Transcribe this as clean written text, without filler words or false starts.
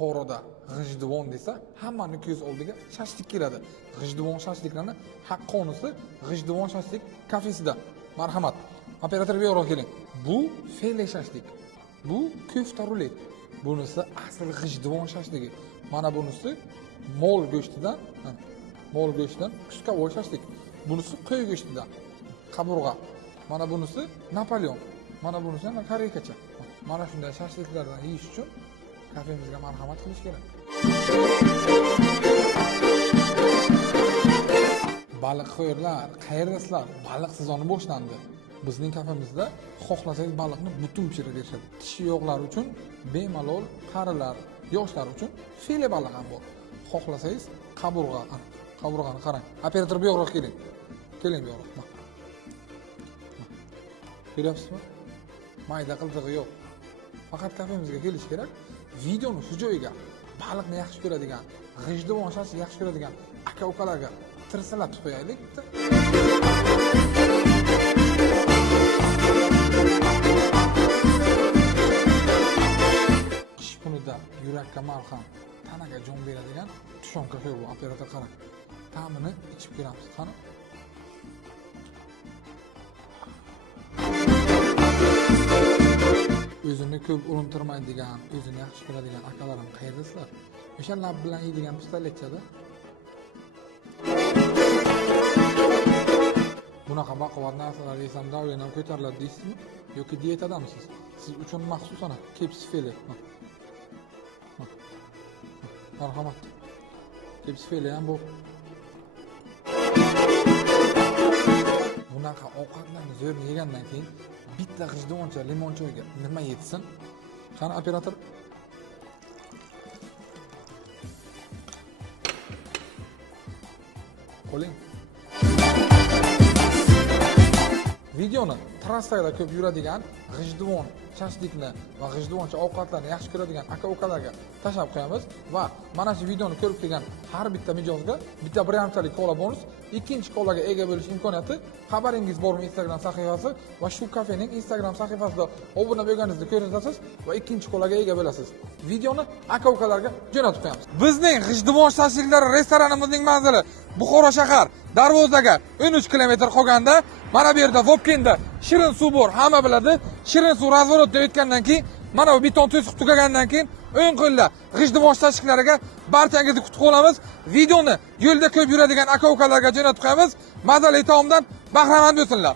Buxoroda G'ijduvon desa, hammani ko'z oldiga shashlik keladi. G'ijduvon shashliklarni haqqonisi G'ijduvon shashlik kafesida. Marhamat. Operator buyoqqa keling. Bu file shashlik. Bu ko'fta rulet. Bunisi asl G'ijduvon shashligi. Mana bunisi mol go'shtidan, kuskavoy shashlik. Bunisi qo'y go'shtidan, qaburg'a. Mana bunisi Napoleon. Mana bunisi ham koreykacha. Mana shunday shashliklardan yeyish uchun kafemizga marhamat qilish kerak. Baliqxo'rlar, qayerdasizlar? Baliq sezoni boshlandi. Bizning kafemizda xohlasangiz baliqni butun pishirib berishadi. Tishi yo'qlar uchun bemalol, qarilar, yoshlar uchun file baliq ham bor. Xohlasangiz qaburg'ani qarang. Operator bu yoqqa keling. Keling bu yoqqa. Ko'ryapsizmi? Mayda qiltig'i yo'q. Faqat kafemizga kelish kerak. Videoni shu joyiga baliqni yaxshi ko'radigan, G'ijduvon shashlik yaxshi ko'radigan aka-ukalarga tirsalatib qo'yaylik. Qish kunida yurakka malham, tanaga jon beradigan tushonka bu operator qarang. Ta'mini ichib ko'ramiz. Qani? O'zini ko'p urintirmaydigan, o'zini yaxshi ko'radigan akalarim qayerdasizlar? O'sha lab bilan yeydigan pistoletchada. Bunaqa baquvvat narsalar yesam davlenam ko'tariladi deysizmi? Yoki diyetadamisiz? Siz uchun maxsusan keps file. Marhamat. Keps file ham bu. Bunaqa ovqatlarni zo'rni yegandan keyin bitta G'ijduvoncha limon choyga nima yetsin? Qani operator? Qo'ling. Videoni trassada ko'p yuradigan G'ijduvon shashlikni va G'ijduvoncha ovqatlarni yaxshi ko'radigan aka-ukalarga tashlab qo'yamiz va mana shu videoni ko'rib kelgan har bitta mijozga bitta biramchalik kola bonus, ikkinchi kolaga ega bo'lish imkoniyati. Xabaringiz bormi Instagram sahifasi va shu kafening Instagram sahifasida obuna bo'lganingizni ko'rsatasiz va ikkinchi kolaga ega bo'lasiz. Videoni aka-ukalarga jo'natib qo'yamiz. Bizning G'ijduvon shashliklari restoranimizning manzili Buxoro shahar darvozaga 13 kilometr qolganda, mana bu yerda Vobkenda shirin suv bor, hamma biladi. Shirin suv razvorotdan o'tgandan keyin, mana bu beton to'siq tugagandan keyin o'ng qo'lda G'ijduvon shashliklariga barchangizni kutib qolamiz. Videoni yo'lda ko'p yuradigan aka-ukalarga jo'natib qo'yamiz. Mazali taomdan bahramand bo'lsinlar.